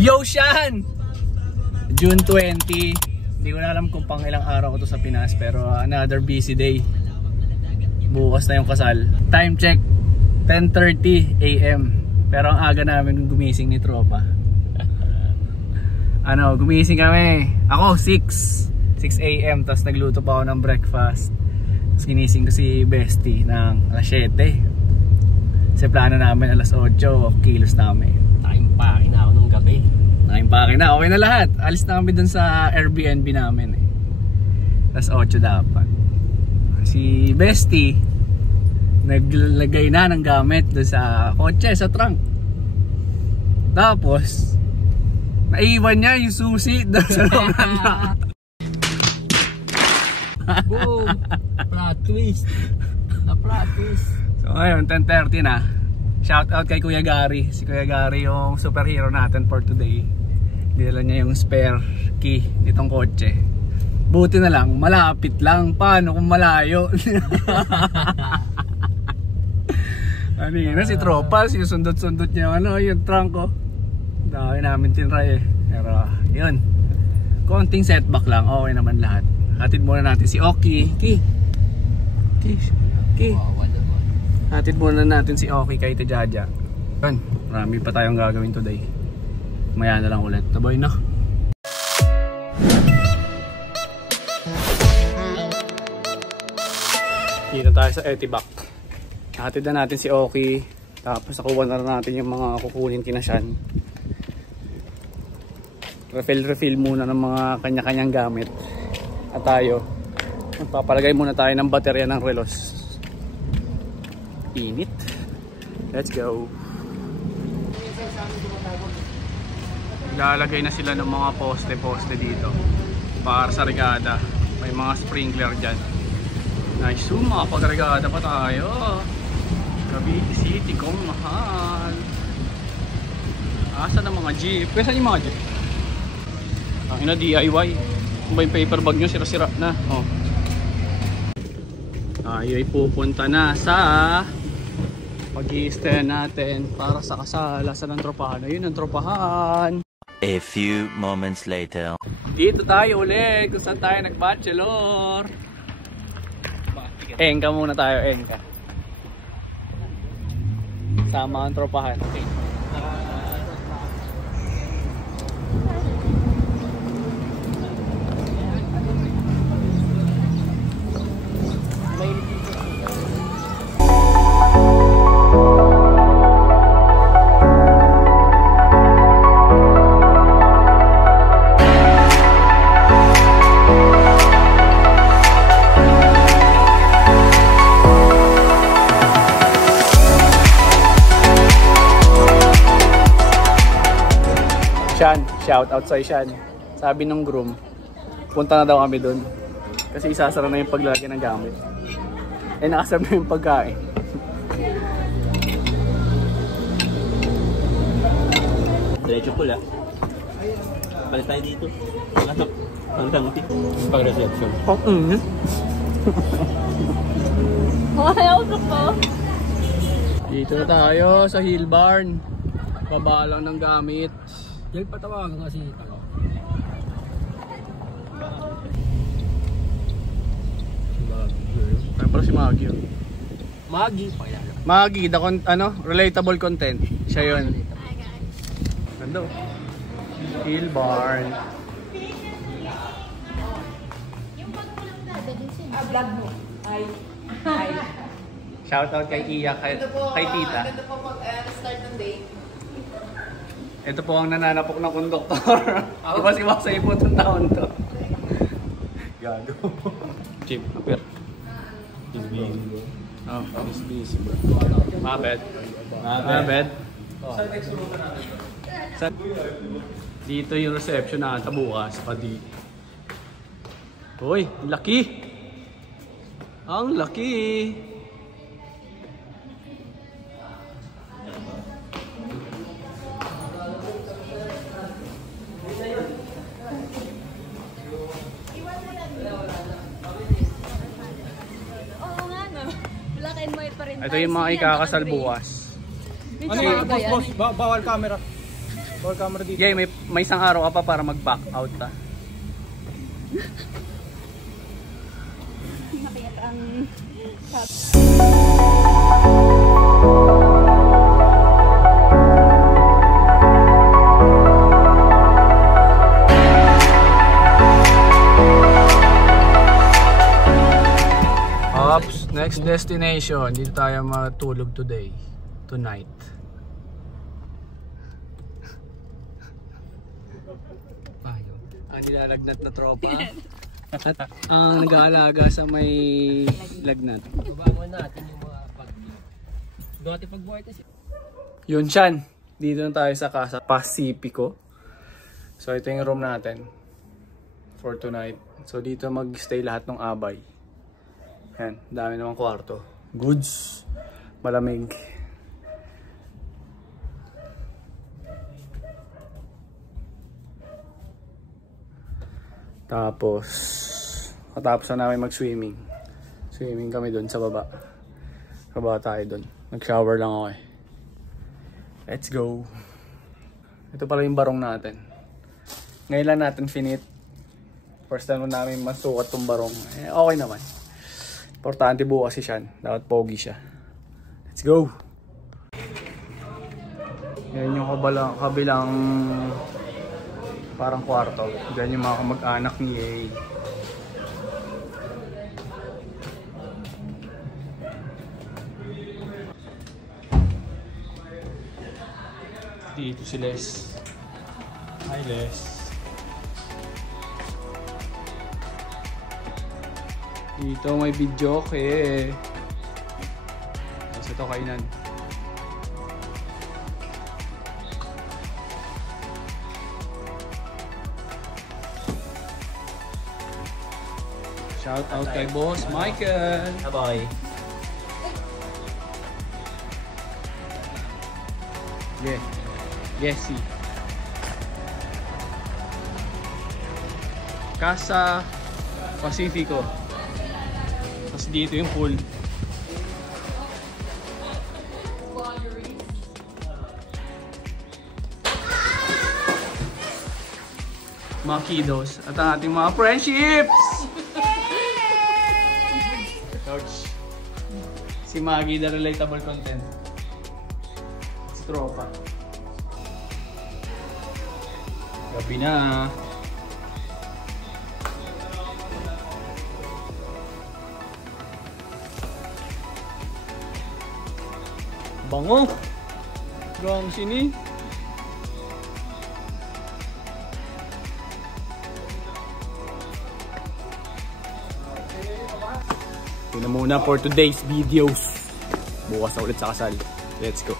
Yo, Shan! June 20. Hindi ko na alam kung pang ilang araw ko to sa Pinas, pero another busy day. Bukas na yung kasal. Time check, 10:30 AM. Pero ang aga namin gumising ni tropa. Gumising kami. Ako 6 AM, tapos nagluto pa ako ng breakfast. Tapos ginising ko si Bestie ng alas 7. Kasi plano namin alas 8, kilos namin. Naimpake na ako nung gabi. Naimpake na, okay na lahat. Alis na kami dun sa Airbnb namin eh. Alas 8 dapat. Si Bestie naglagay na ng gamit dun sa kotse, sa trunk. Tapos naiwan niya yung susi dun sa loob ng trunk. Boom! Plot twist. Plot twist. So ngayon, 10:30 na. Shout out kay Kuya Gary. Si Kuya Gary yung superhero natin for today. Dinala niya yung spare key nitong kotse. Buti na lang, malapit lang. Paano kung malayo? Kanina si tropa, sinusundot-sundot niya yung trunk ko. Dami namin tinry eh. Pero yun, konting setback lang, okay naman lahat. Hatid muna natin si Oki. Ki. Hatid muna natin si Oki kay Tejaja. Yun, marami pa tayong gagawin today. Maya na lang ulit. Tabay na. Dito tayo sa Etibac. Hatid na natin si Oki. Tapos nakuha na natin yung mga kukunin kinasyan. Refill muna ng mga kanya-kanyang gamit. At tayo, magpapalagay muna tayo ng baterya ng relos. Init. Let's go. Lalagay na sila ng mga poste dito para sa regada. May mga sprinkler dyan. Nice, makapag-regada pa tayo. Cavite City kong mahal. Asa na mga jeep? Pwede saan yung mga jeep? Ang ina DIY. Kung ba yung paper bag nyo, sira-sira na. Oh. Tayo ay pupunta na sa pag-i-stay natin para sa kasala sa ng tropahan. Ayun ang tropahan. A few moments later. Dito tayo ulit kung saan tayo nag-bachelor. Engka muna tayo, engka. Sama ang tropahan. Okay. Shout out sa Shan. Sabi ng groom, punta na daw kami dun. Kasi isasara na yung paglalagay ng gamit. Eh nakasarap na yung pagkain. Diretso pula. Palit tayo dito. Pangtanguti. Pag-reception. Ayaw ko po. Dito na tayo sa Hill Barn. Baba lang ng gamit. Yung patawagan nga si Talo. Pero si Maggie yun. Maggie. Maggie, relatable content. Siya yun. Ganda. Hill Barn. Vlog mo. Hi. Shout out kay Iya, kay Tita. Ganda po mag-start ng day. Ito po ang nananapok ng konduktor. Iwas-iwas sa ipo itong taon to. Gago. Chip, apir. He's busy bro. Oh, He's busy bro. my bad. Dito yung reception na bukas pa di. Uy, laki! Ang laki! Black and white pa rin. Ito yung mga ikakasal bukas. Ano yun? Boss, bawal camera. Bawal camera dito. Yay, may isang araw ka pa para mag-back out ta. Nakita ang Ops, next destination. Dito tayo matulog tonight. Payo. Ang nilalagnat na tropa. At ang nag-aalaga sa may lagnat. Babangon natin yung mga dati pagbuhay kasi. Yun siyan. Dito na tayo sa Casa Pacifico. So ito yung room natin for tonight. So dito mag-stay lahat ng abay. Yan, dami namang kwarto. Goods. Malamig. Tapos katapos na namin mag-swimming. Swimming kami doon sa baba. Kaba tayo doon. Nag-shower lang ako eh. Let's go. Ito pala yung barong natin. Ngayon lang natin finit. First time namin masukat tong barong. Eh, okay naman. Importante bukas si Sean. Dapat pogi siya. Let's go. Yan yung kabilang parang kwarto. Yan yung mga kamag-anak ni Yay. Dito si Les. Hi Les. Dito may video eh. Tapos ito kainan. Shout out kay Boss Michael. Bye. Yeah. Yesi. Casa Pacifico. Tapos dito yung pool. Mga kiddos at ang ating mga friendships. Coach. Si Maggie, the relatable content. Si tropa. Gabi na. Bango. Gawang sini. Yun na muna for today's videos. Bukas na ulit sa kasal. Let's go.